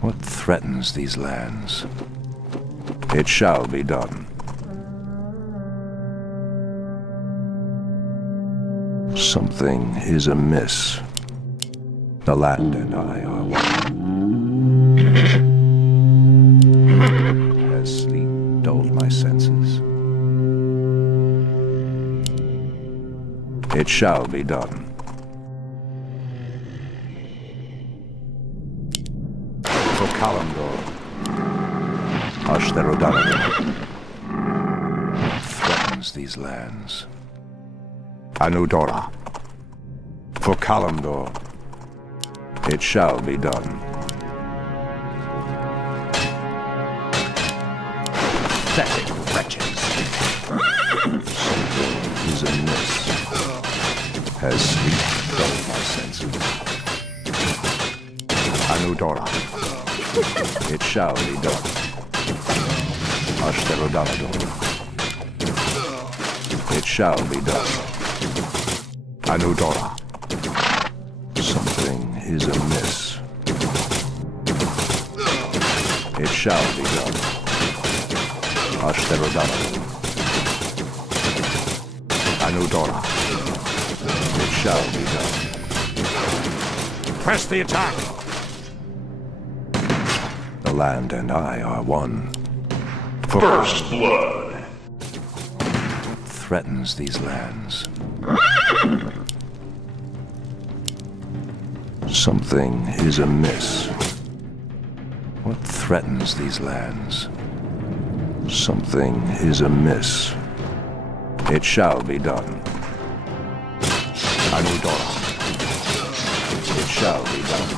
What threatens these lands? It shall be done. Something is amiss. The land and I are one. Has sleep dulled my senses? It shall be done. For Kalimdor, Ashtherodonador threatens these lands. Anudora, for Kalimdor, it shall be done. Pathetic wretches. Something is amiss. Has sleep dulled my senses? Anudora, it shall be done. Ashtherodonador, it shall be done. Anudora, something is amiss. It shall be done. Ashtherodonador, Anudora, it shall be done. Press the attack! The land and I are one. First blood. What threatens these lands? Something is amiss. What threatens these lands? Something is amiss. It shall be done. Anudora, it shall be done.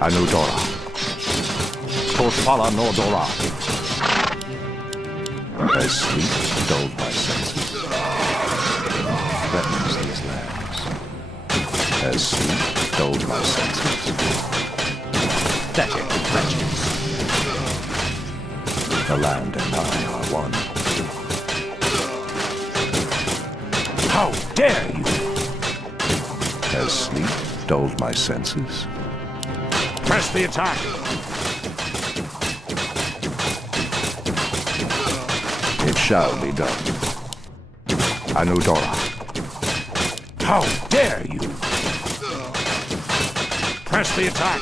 Anudora, Torfala Nordora. as sleep dulled my senses, threatens these lands. As sleep dulled my senses. Pathetic wretches. The land and I are one. How dare you! As sleep dulled my senses. Press the attack! It shall be done. Anudora, How dare you! Press the attack!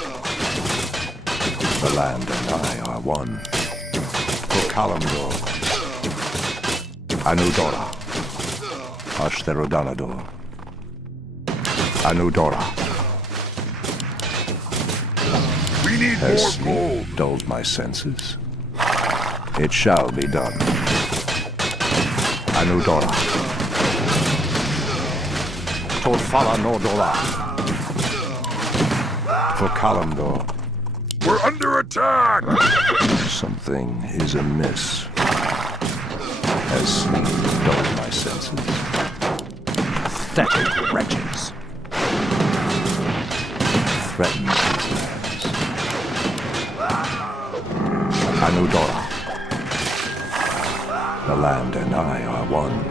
the land and I are one. For Kalimdor, Anudora, Ashtherodonador, Anudora, We need as more sleep gold. dulled my senses. It shall be done. Anudora, Torfala Nordora. for Kalimdor, We're under attack! something is amiss. As sleep dulled my senses. Pathetic wretches. Threatens these lands. Anudora, the land and I are one.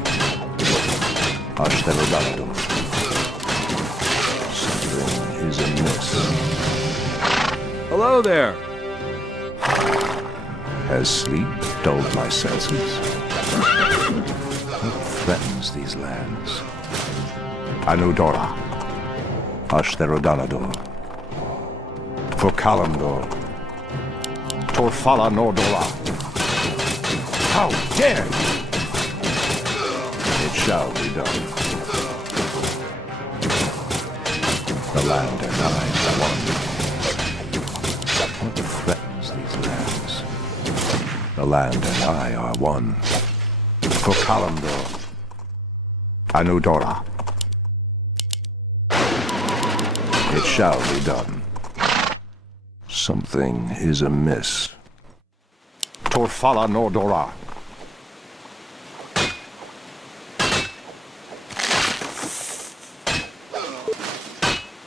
Ashtherodonador, something is amiss. Hello there. Has sleep dulled my senses? What threatens these lands? Anudora, Ashtherodonador, for Kalimdor, Torfala Nordora. How dare you! it shall be done. The land and I are one. What threatens these lands? The land and I are one. For Kalimdor, Anudora, it shall be done. Something is amiss. Torfala Nordora.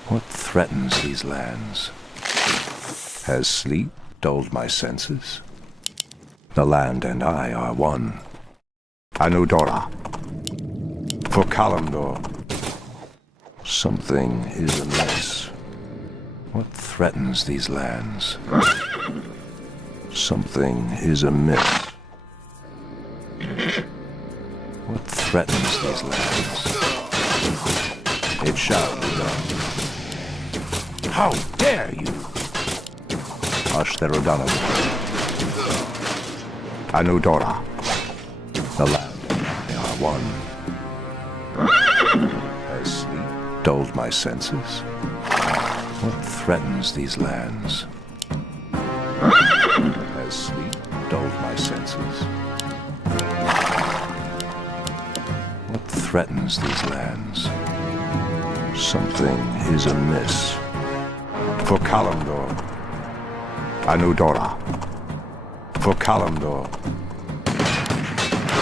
What threatens these lands? Has sleep dulled my senses? The land and I are one. Anudora, for Kalimdor, something is amiss. What threatens these lands? Something is amiss. What threatens these lands? It shall be done. How dare you! Ashtherodana. Anudora. The land and I are one. Has sleep dulled my senses? What threatens these lands? Has sleep dulled my senses? What threatens these lands? Something is amiss. For Kalimdor. Anudora. For Kalimdor.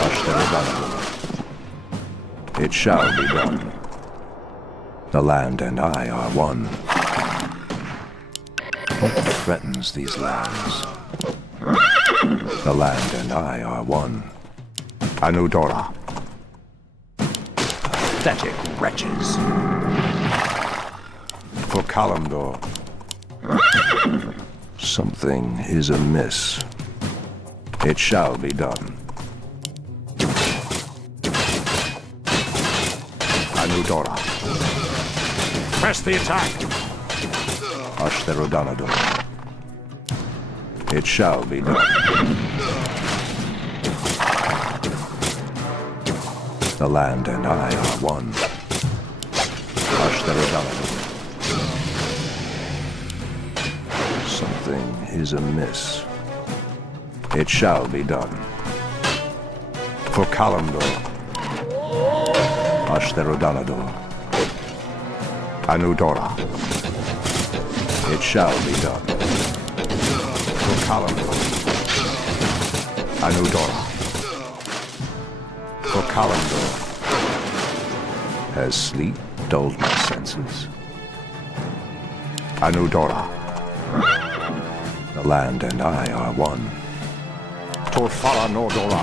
Ashtherodana. It shall be done. The land and I are one. What threatens these lands? The land and I are one. Anudora. Pathetic wretches. For Kalimdor. Something is amiss. It shall be done. Anudora. Press the attack! Ashtherodonador. It shall be done. The land and I are one. Ashtherodonador. Something is amiss. It shall be done. For Kalimdor. Ashtherodonador. Anudora. It shall be done. For Kalimdor. Anudora. For Kalimdor. Has sleep dulled my senses? Anudora. The land and I are one. Torfala Nordora.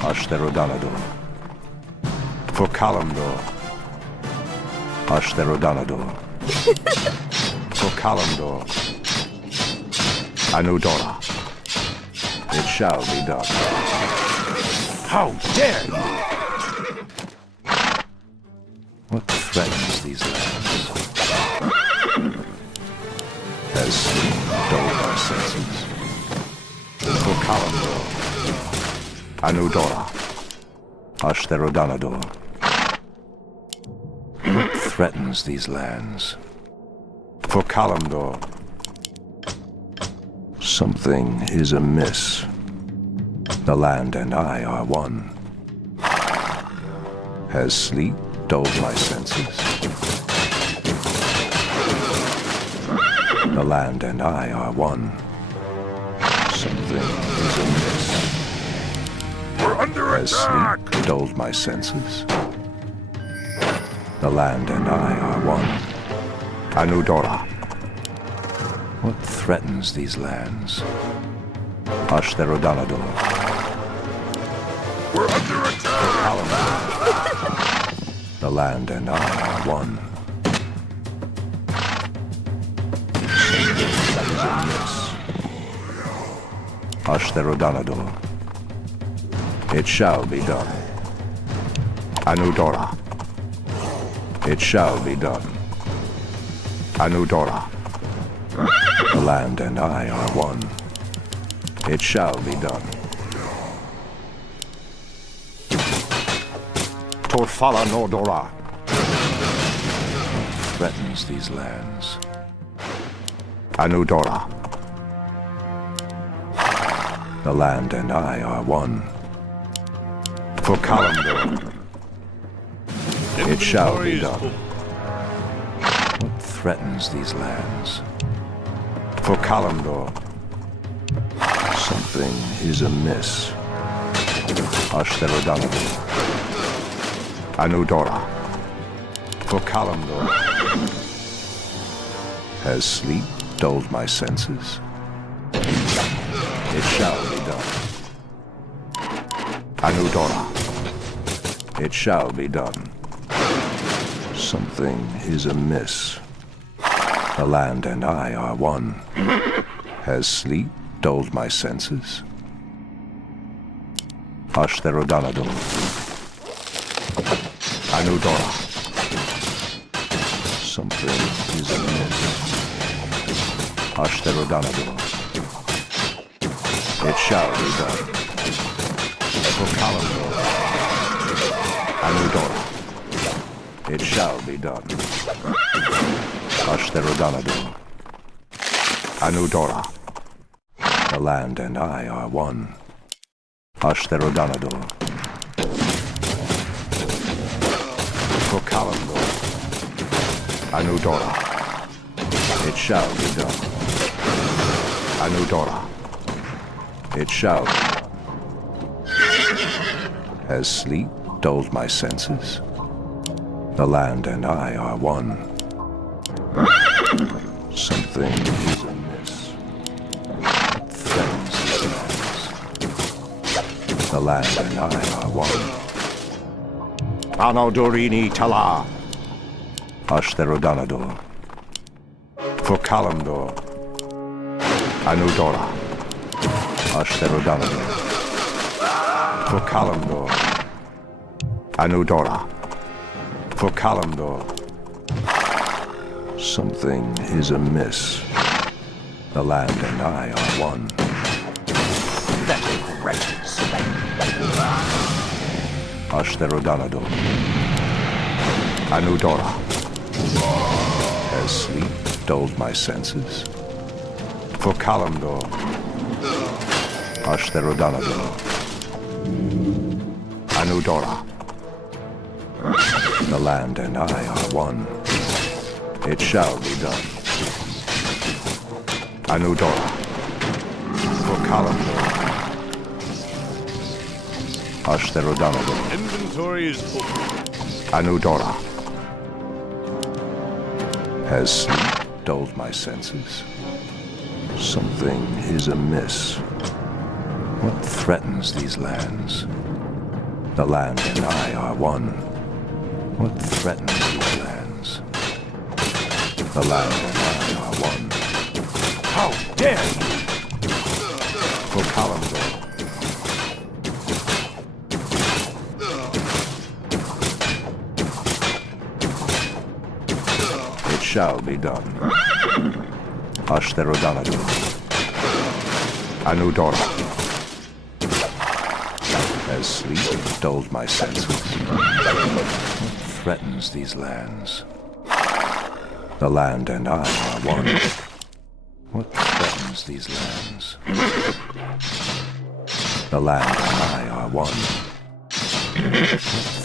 Ashtherodonador. For Kalimdor. Ashtherodonador. For Kalimdor. Anudora. It shall be done. How dare you! What threatens these lands? Has sleep dulled my senses? For Kalimdor. Anudora. Ashtherodonador. What threatens these lands? For Kalimdor. Something is amiss. The land and I are one. Has sleep dulled my senses? The land and I are one. Something is amiss. We're under Has attack! sleep dulled my senses? The land and I are one. Anudora. What threatens these lands? Ashtherodonador. We're under attack! The land and I are one. Something is amiss. Ashtherodonador. It shall be done. Anudora. It shall be done. Anudora. The land and I are one. It shall be done. Torfala Nordora. Threatens these lands. Anudora. The land and I are one. For Kalimdor. It shall be done. What threatens these lands? For Kalimdor. Something is amiss. Ashtherodonador. Anudora. For Kalimdor. Has sleep dulled my senses? It shall be done. Anudora. It shall be done. Something is amiss. The The land and I are one. Has sleep dulled my senses? Ashtherodanador. Anudora. Something is amiss. Ashtherodanador. It shall be done. For Kalimdor. Anudora. It shall be done. Ashtherodanador. Anudora. The land and I are one. Ashtherodanador. For Kalimdor. Anudora. It shall be done. Anudora. It shall be. Has sleep dulled my senses? The land and I are one. Something is amiss. What threatens these lands? The land and I are one. Anodorini Tala. Ashtherodanador. For Kalimdor. Anudora. Ashtherodanador. For Kalimdor. Anudora. For Kalimdor. Something is amiss. The land and I are one. That regrets. Ashtherodanador. Anudora. Has sleep dulled my senses? For Kalimdor. Ashtherodanador. Anudora. The land and I are one. It shall be done. Anudora. For Kalimdor. Ashtherodanador. Inventory is full. Anudora. Has sleep dulled my senses? Something is amiss. What threatens these lands? The land and I are one. What threatens these lands? The land and I are one. How dare you! For Kalimdor. It shall be done. Ashtherodanador. Anudora. Has sleep dulled my senses? What threatens these lands? The land and I are one. What threatens these lands? The land and I are one. What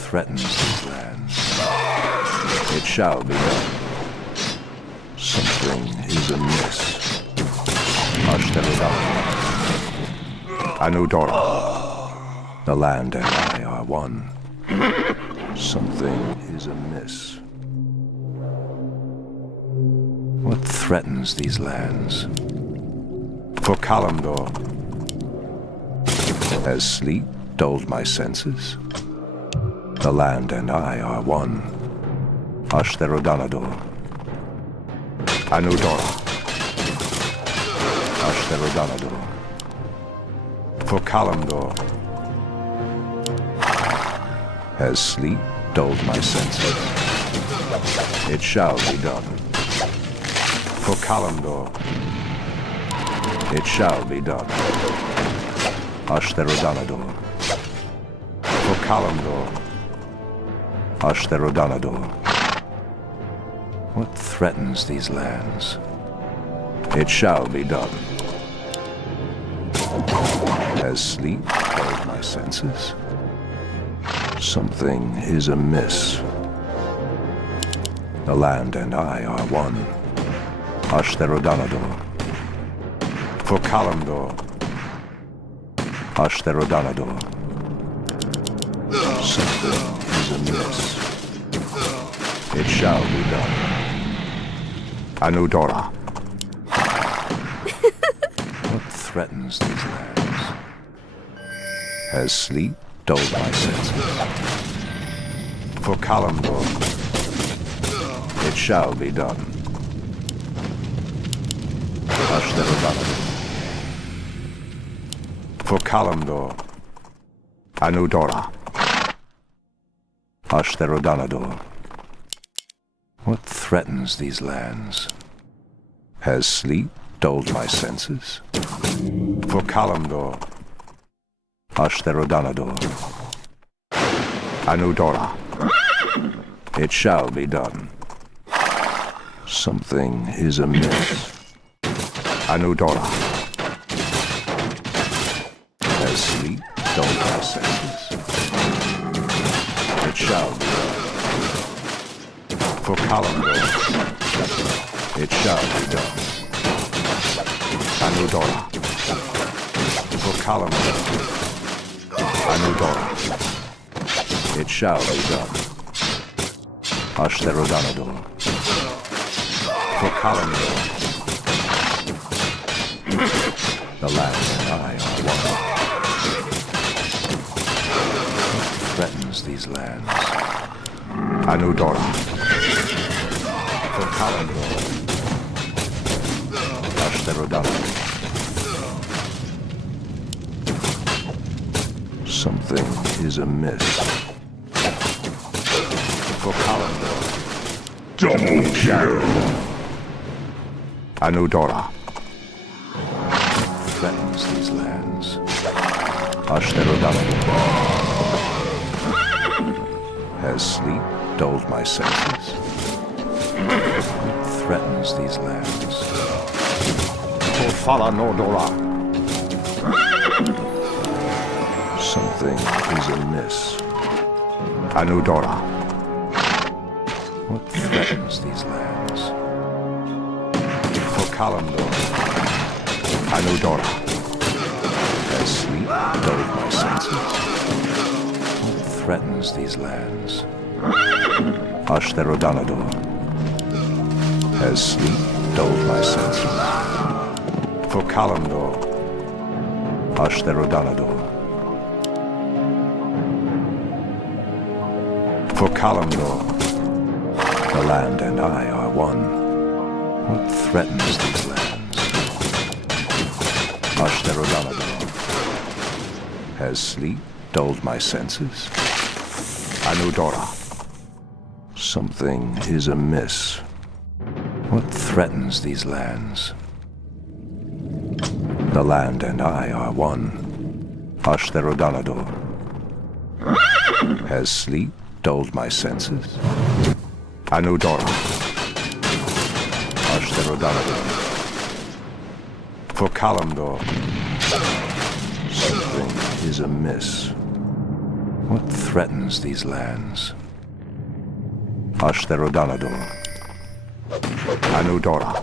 threatens these lands? It shall be done. Something is amiss. Ashtherodanador. Anudora. The land and I are one. Something is amiss. What threatens these lands? For Kalimdor. Has sleep dulled my senses? The land and I are one. Ashtherodanador. Anudora. Ashtherodanador. For Kalimdor. Has sleep dulled my senses? It shall be done. For Kalimdor. It shall be done. Ashtherodanador. For Kalimdor. Ashtherodanador. What threatens these lands? It shall be done. Has sleep dulled my senses? Something is amiss. The land and I are one. Ashtherodanador. For Kalimdor. Ashtherodanador. Something is amiss. It shall be done. Anudora. What threatens these lands? Has sleep dulled my senses? For Kalimdor. It shall be done. For Kalimdor, Anudora, Ashtherodanador. What threatens these lands? Has sleep dulled my senses? For Kalimdor, Ashtherodanador, Anudora. It shall be done. Something is amiss. Anudora. Has sleep dulled my senses? It shall be done. For Kalimdor, it shall be done. Anudora. For Kalimdor, Anudora. It shall be done. Ashtherodanador. For Kalimdor, the land and I are one. What threatens these lands? Anudora. For Kalimdor, Ashtherodanador. Something is amiss. For Kalimdor, Double kill! Anudora. Threatens these lands. Ashtherodanador. Has sleep dulled my senses? What threatens these lands? Torfala Nordora. Something is amiss. Anudora. What threatens these lands? For Kalimdor, Anudora. Has sleep dulled my senses? What threatens these lands? Ashtherodanador. Has sleep dulled my senses? For Kalimdor, Ashtherodanador. For Kalimdor, the land and I are one. What threatens these lands? Ashtherodanador. Has sleep dulled my senses? Anudora. Something is amiss. What threatens these lands? The land and I are one. Ashtherodanador. Has sleep dulled my senses? Anudora. Ashtherodanador. For Kalimdor, something is amiss. What threatens these lands? Ashtherodanador. Anudora.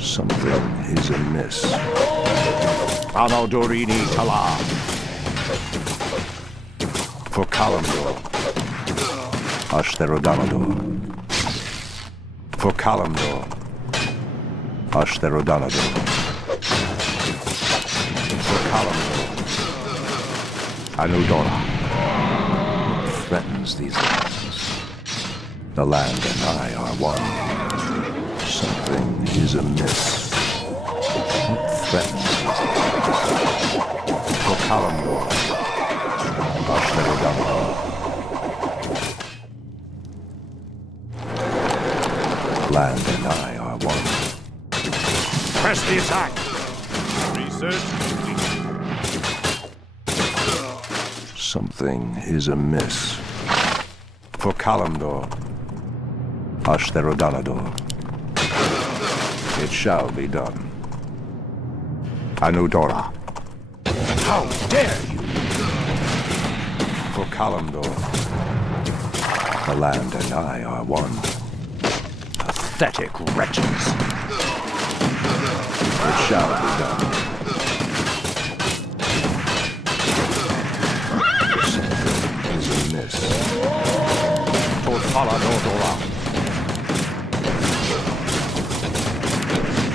Something is amiss. Anodorini Tala. For Kalimdor, Ashtherodanador. For Kalimdor, Ashtherodanador. For Kalimdor, Anudora. What threatens these lands? The land and I are one. Something is amiss. What threatens these lands? For Kalimdor, Ashtherodanador. Land and I are one. Press the attack. Research complete. Something is amiss. For Kalimdor, Ashtherodanador. It shall be done. Anudora. How dare you! For Kalimdor, the land and I are one. Pathetic wretches. It shall be done. Something is amiss. Torfala Nordora.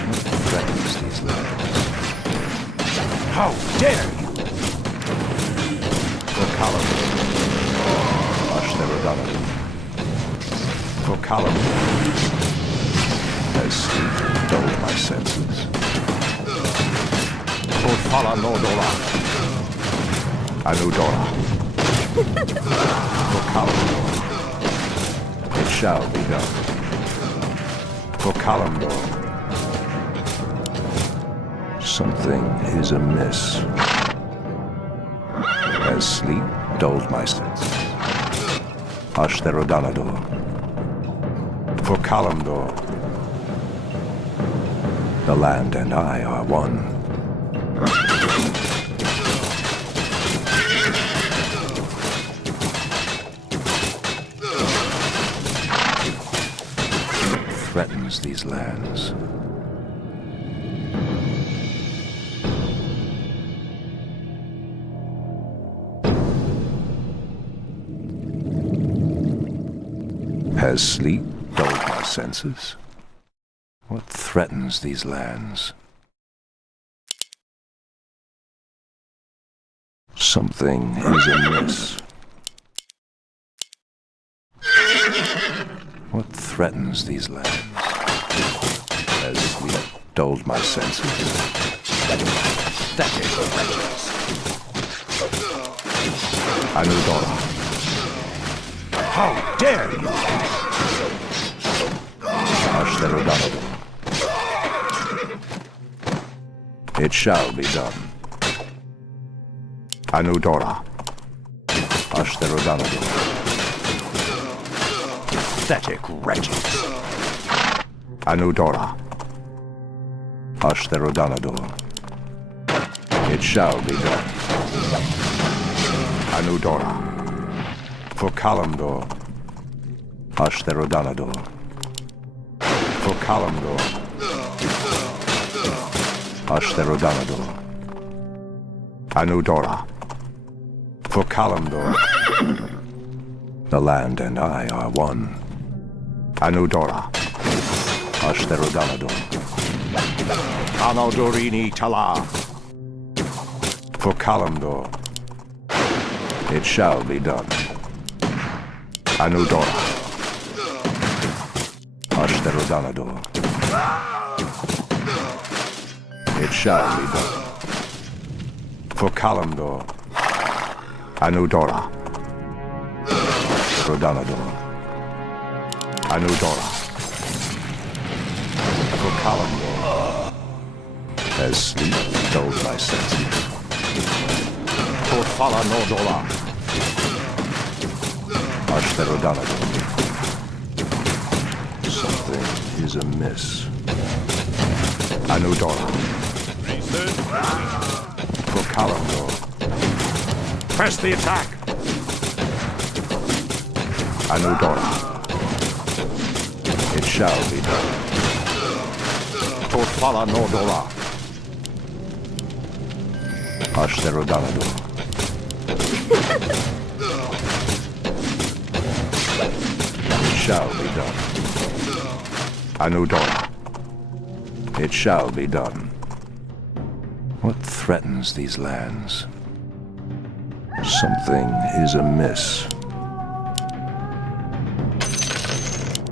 What threatens these lands? How dare you! For Kalimdor, Ashtherodanador. For Kalimdor, has sleep dulled my senses? Potfala Nordora. Anudora. For Kalimdor. It shall be done. For Kalimdor. Something is amiss. As sleep dulls my senses. Ashtherodanador. For Kalimdor. The land and I are one. Threatens these lands. Has sleep dulled my senses? What threatens these lands? Something is amiss. What threatens these lands? Has sleep dulled my senses? Static wretches. Anudora. How dare you! Ashtherodanador. It shall be done. Anudora. Ashtherodanador. Pathetic wretches. Anudora. Ashtherodanador. It shall be done. Anudora. For Kalimdor. Ashtherodanador. For Kalimdor. Ashtherodanador. Anudora. For Kalimdor. The land and I are one. Anudora. Ashtherodanador. Anodorini Tala. For Kalimdor. It shall be done. Anudora. Ashtherodanador. It shall be done. For Kalimdor. Anudora. Ashtherodanador. Anudora. For Kalimdor. Has sleep dulled my senses? Potfala Nordora. Ashtherodanador. Something is amiss. Anudora. For Kalimdor. Press the attack. Anudora. It shall be done. Potfala Nordora. Ashtherodanador. It shall be done. Anudora. It shall be done. What threatens these lands? Something is amiss.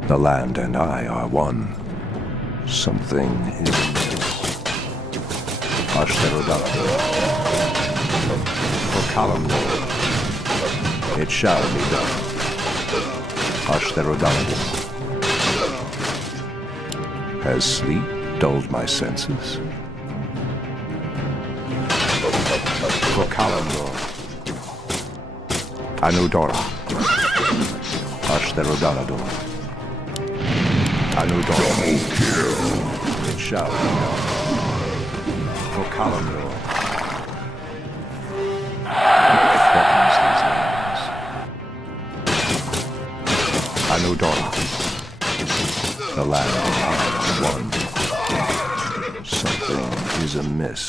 The land and I are one. Something is amiss. Ashtherodanador. For Kalimdor. It shall be done. Ashtherodanador. Has sleep dulled my senses? For Kalimdor. Anudora. Ashtherodanador. Anudora. It shall be done. For Kalimdor. Threatens these lands. Anudora. The land and I are one. Something is amiss.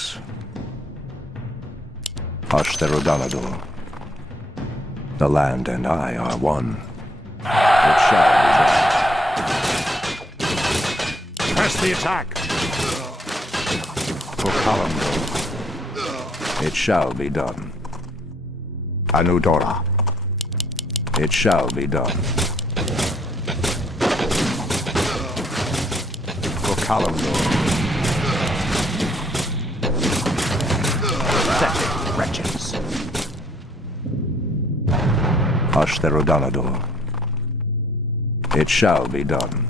Ashtherodanador. The land and I are one. It shall be done. Press the attack. For Kalimdor. It shall be done. Anudora. It shall be done. For Kalimdor. wretches. Ashtherodanador. It shall be done.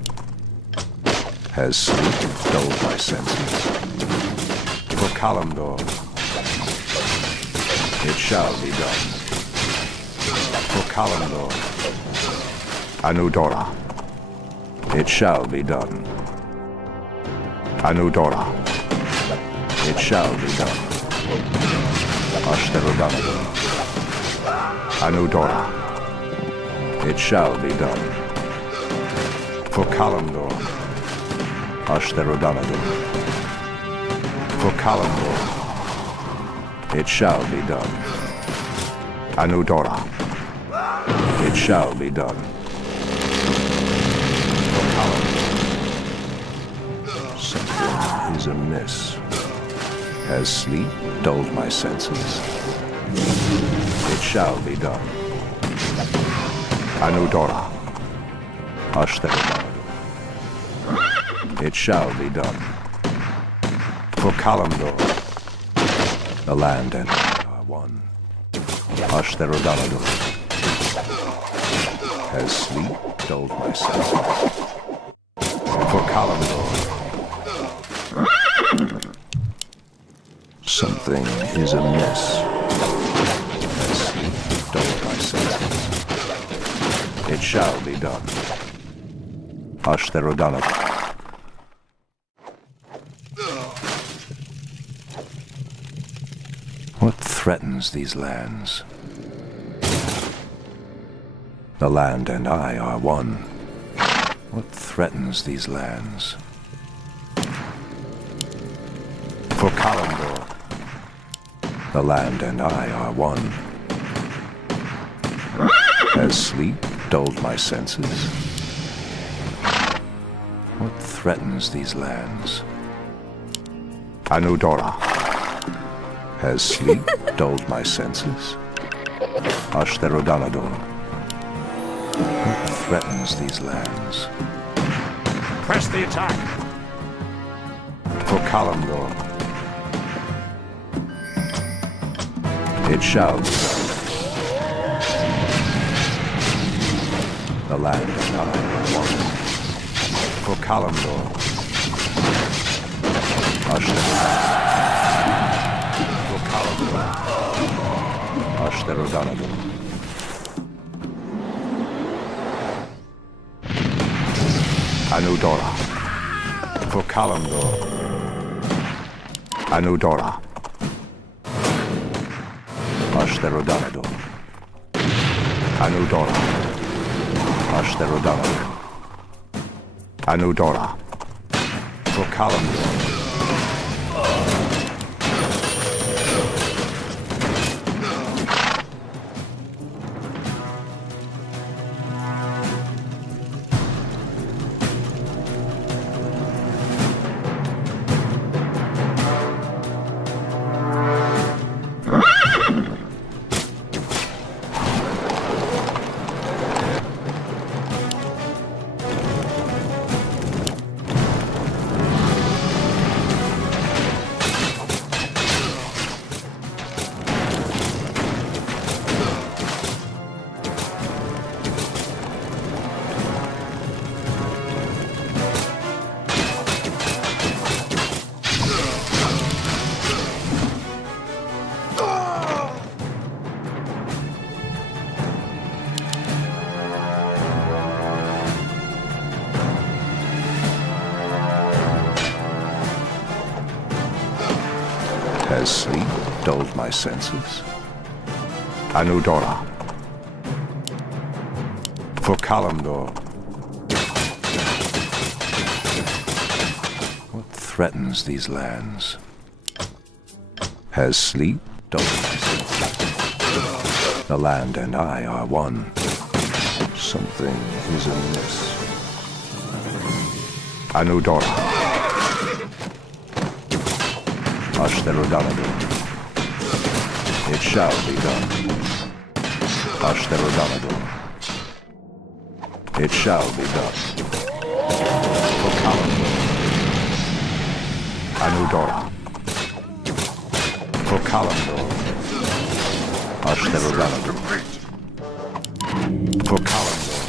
Has sleep dulled my senses? For Kalimdor. It shall be done. For Kalimdor. Anudora. It shall be done. Anudora. It shall be done. Ashtherodanador. Anudora. It shall be done. For Kalimdor. Ashtherodanador. For Kalimdor. It shall be done. Anudora. It shall be done. For Kalimdor. Something is amiss. Has sleep dulled my senses? It shall be done. Anudora. Ashtherodanador. It shall be done. For Kalimdor. The land and I are one. Ashtherodanador. Has sleep dulled my senses? For Kalimdor. Something is amiss. Has sleep dulled my senses? It shall be done. Ashtherodanador. What threatens these lands? The land and I are one. What threatens these lands? For Kalimdor. The land and I are one. Has sleep dulled my senses? What threatens these lands? Anudora. Has sleep dulled my senses? Ashtherodanador. What threatens these lands? Press the attack. For Kalimdor. It shall be done. The land and I are one. For Kalimdor. Ashtherodanador. For Kalimdor. Ashtherodanador. Anudora. For Kalimdor. Anudora. Ashtherodanador. Anudora. Ashtherodanador. Anudora. For Kalimdor. Has sleep dulled my senses? Anudora. For Kalimdor. What threatens these lands? Has sleep dulled my senses? The land and I are one. Something is amiss. Anudora. Ashtherodanador. It shall be done. Ashtherodanador. It shall be done. For Kalimdor. Anudora. For Kalimdor. Ashtarodonador. For Kalimdor.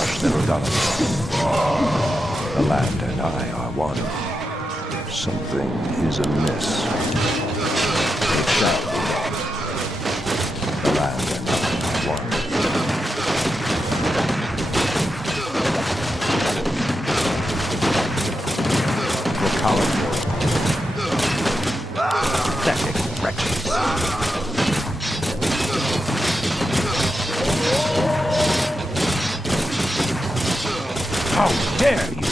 Ashtarodonador. The land and I are one. Something is amiss. It shall be done. The land and I are one. For Kalimdor. Pathetic wretches. How dare you!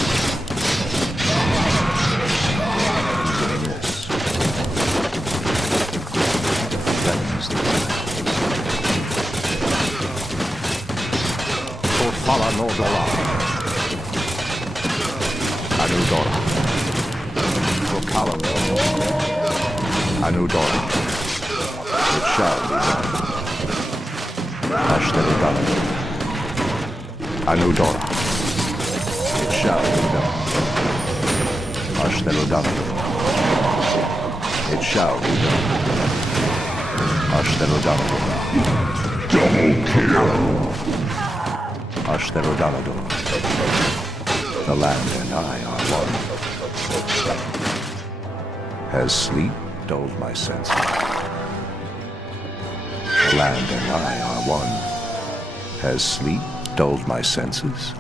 Fala no Dora. Anudora. For Kalimdor. Anudora. It shall be done. Ashtarodonador. Anudora. It shall be done. Ashtarodonador. It shall be done. Ashtarodonador. Double kill. Ashtarodonador. The land and I are one. Has sleep dulled my senses? The land and I are one. Has sleep dulled my senses?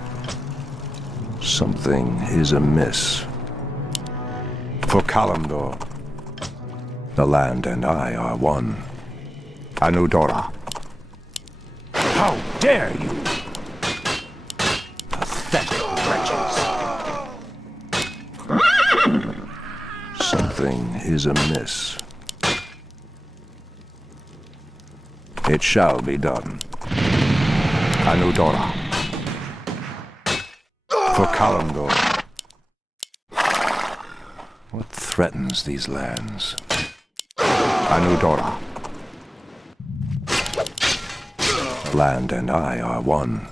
Something is amiss. For Kalimdor. The land and I are one. Anudora. How dare you! Pathetic wretches. Something is amiss. It shall be done. Anudora. For Kalimdor. What threatens these lands? Anudora. Land and I are one.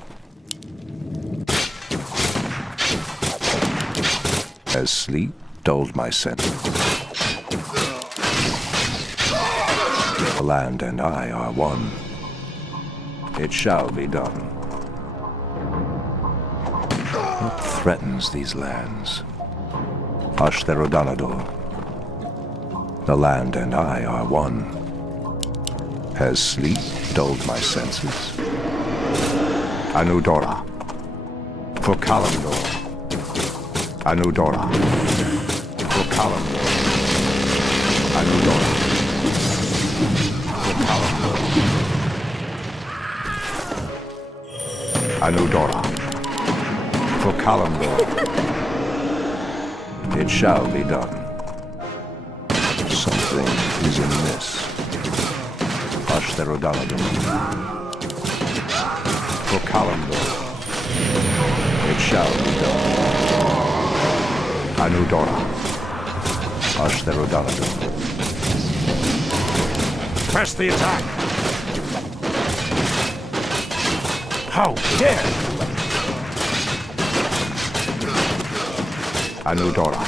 As sleep dulled my senses. The land and I are one. It shall be done. What threatens these lands? Ashtarodonador. The land and I are one. Has sleep dulled my senses? Anudora. For Kalimdor. Anudora. For Kalimdor. Anudora. For Kalimdor. Anudora. For Kalimdor. It shall be done. Something is amiss. Ashtarodonador. For Kalimdor. It shall be done. Anudora. Ashtarodonador. Press the attack! How dare you! Anudora.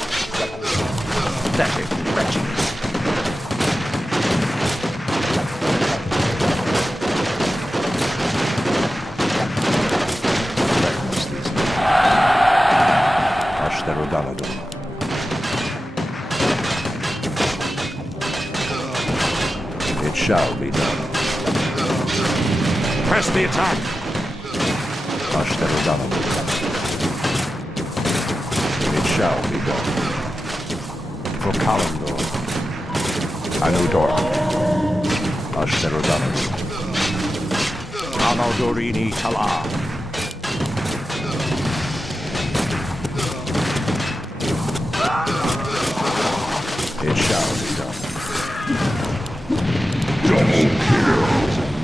Pathetic wretches! Ashtarodonador. It shall be done. Press the attack! Ashtarodonador. It shall be done. For Kalimdor. Anudora. Ashtarodonador. Amadorini Tala! It shall be done. Double kill.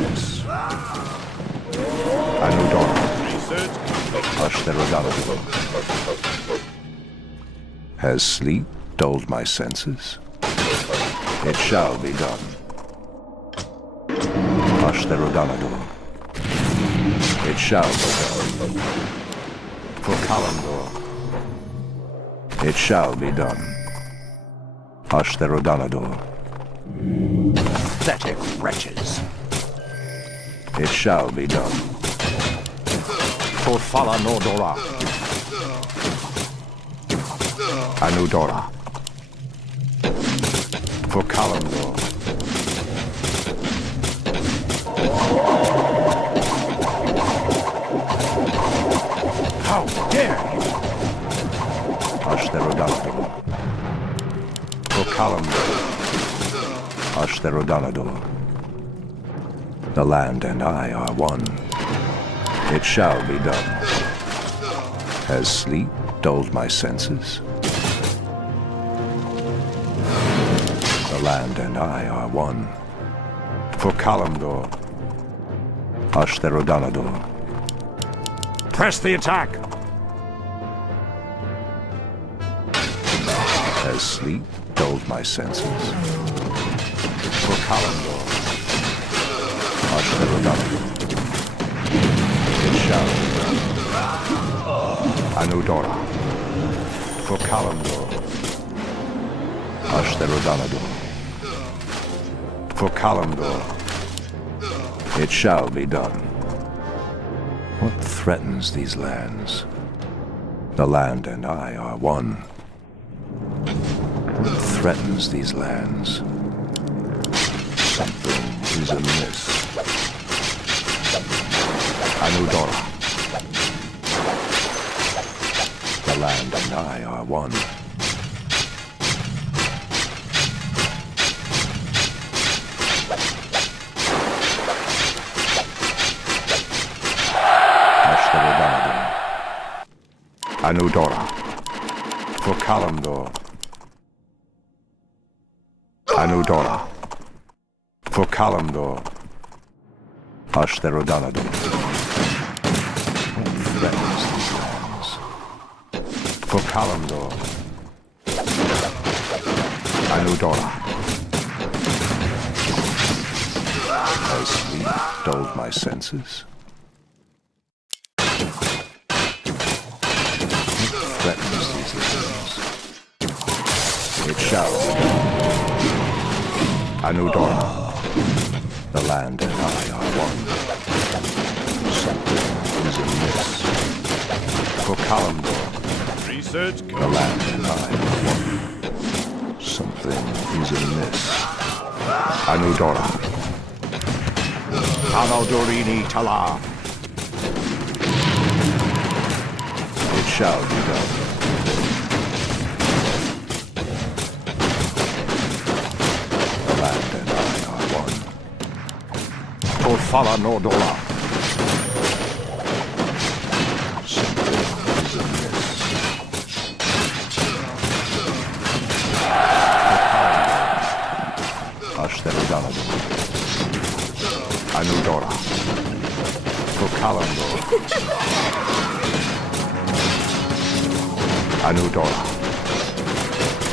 Yes. Anudora. Ashtarodonador. Has sleep dulled my senses? It shall be done. Ashtarodonador. It shall be done. For Kalimdor. It shall be done. Ashtarodonador. Pathetic wretches. It shall be done. For Fala Nordora. Anudora. For Kalimdor. How dare you! Ashtherodanador. For Kalimdor. Ashtherodanador. The land and I are one. It shall be done. Has sleep dulled my senses? The land and I are one. For Kalimdor. Ashtherodanador. Press the attack! Has sleep dulled my senses? For Kalimdor. Ashtherodanador. It shall be done. Anudora. For Kalimdor. Ashtherodanador. For Kalimdor. It shall be done. What threatens these lands? The land and I are one. What threatens these lands? Something is amiss. Anudora. The land and I are one. Anudora. For Kalimdor. Anudora. For Kalimdor. Ashtherodanador. What threatens these lands? For Kalimdor. Anudora. Has sleep dulled my senses? Threatens these lands. It shall be done. Anudora. The land and I are one. Something is amiss. For Kalimdor. Research The land and I are one. Something is amiss. Anudora. Analdorini Tala. It shall be done. The land and I are one. For Fala Nordora. Something is amiss. Ashtherodanador. Anudora. For Kalimdor. Anudora.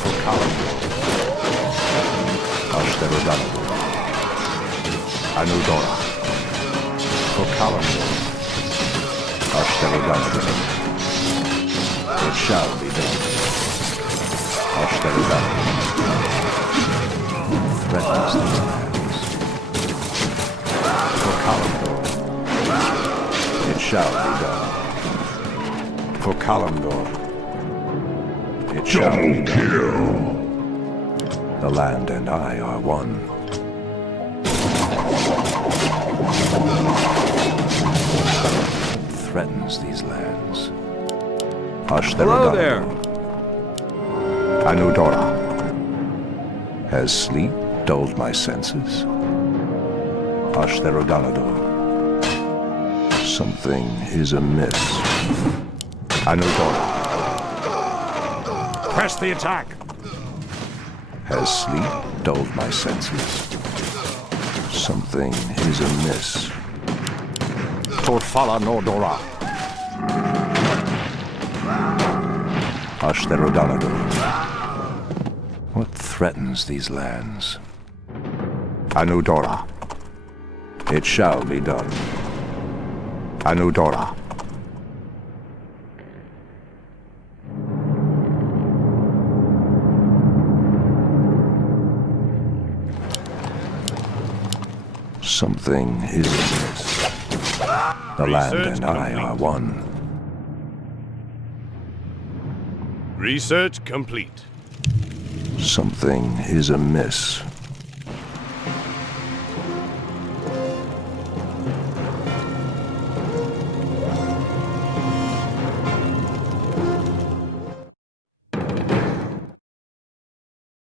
For Kalimdor. Ashtherodanador. Anudora. For Kalimdor. Ashtherodanador. It shall be done. Ashtherodanador. Threatens these lands. For Kalimdor. It shall be done. For Kalimdor. It shall be Double done. kill. The land and I are one. Threatens these lands. Hello there. Anudora. Has sleep dulled my senses? Ashtherodanador. Something is amiss. Anudora. Press the attack! Has sleep dulled my senses? Something is amiss. For Fala Nordora. Ashtherodanador. What threatens these lands? Anudora. It shall be done. Anudora. Something is amiss. The land and I are one. Research complete. Something is amiss.